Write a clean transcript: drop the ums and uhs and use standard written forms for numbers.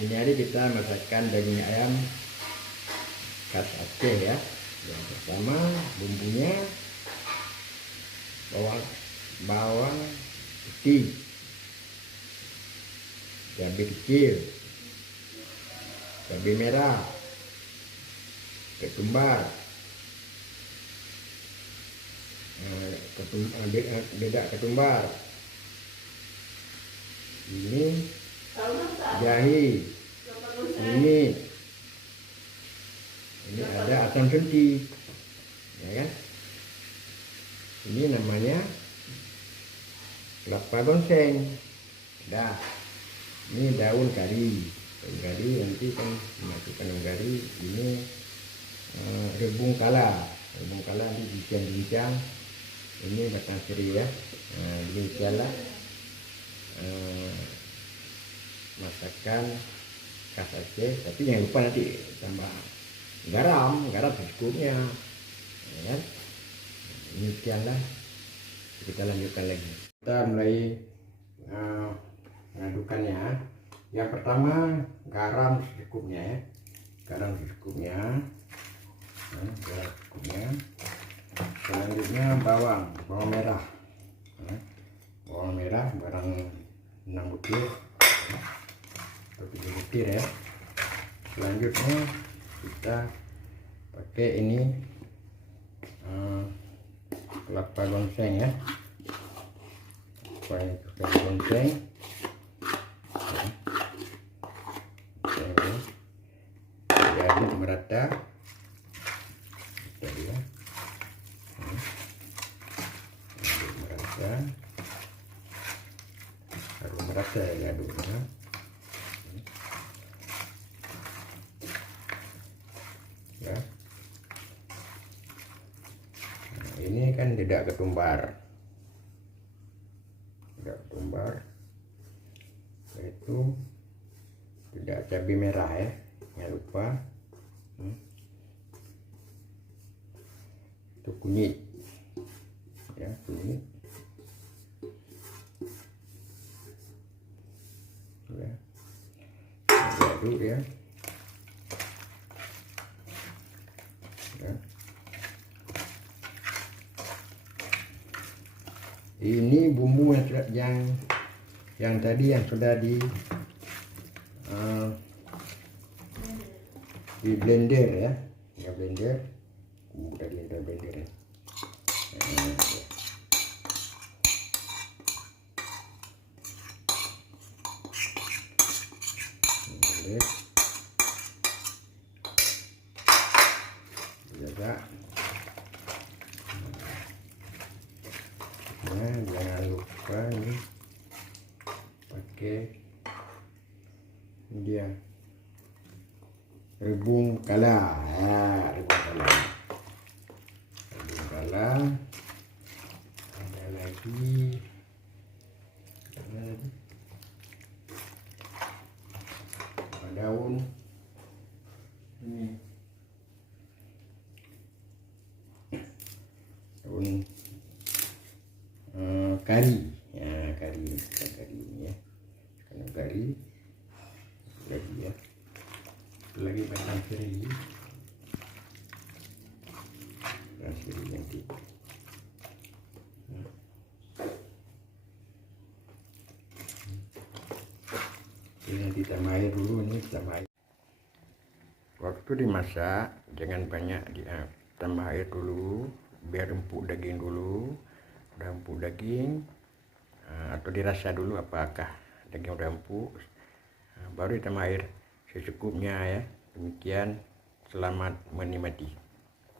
ini hari kita masakkan daging ayam khas Aceh ya. Yang pertama bumbunya bawang putih, cabai kecil, cabai merah, ketumbar, beda ketumbar, ini jahe, ini ada asam sedih, ya kan? Ini namanya kelapa gongseng. Dah, ini daun kari nanti kan dimasukkan daun kari. Ini rebung kala nanti bincang-bincang. Ini batang serai ya. Demikianlah masakan khas Aceh. Tapi jangan lupa nanti tambah garam secukupnya, ya kan? Demikianlah, kita lanjutkan lagi. Kita mulai mengadukannya. Yang pertama garam secukupnya ya. Garam secukupnya. Selanjutnya bawang merah. Bawang merah barang 6 butir atau 7 butir ya. Selanjutnya kita pakai ini kelapa gongseng ya. Kelapa gongseng diaduk merata ya. Aduk merata, harus merata ya aduknya. Ya. Nah, ini kan tidak ketumbar, itu tidak cabai merah ya, jangan lupa. Itu kunyit ya, kunyit ya, aduk ya. Ini bumbu yang tadi yang sudah di blender ya, blender. Bumbu tadi yang sudah blender ya. Blender. Jaga. Nah, jangan lupa ini pakai dia rebung kala ya, rebung kala. Ada lagi daun ini, daun kari ya, kari ini ya, karena kari lagi ya, lagi batang serai nanti. Ini nanti tambah air dulu, ini tambah air. Waktu dimasak jangan banyak tambah air dulu, biar empuk daging dulu. Udah empuk daging atau dirasa dulu apakah daging udah empuk, baru ditambah air secukupnya ya. Demikian, selamat menikmati.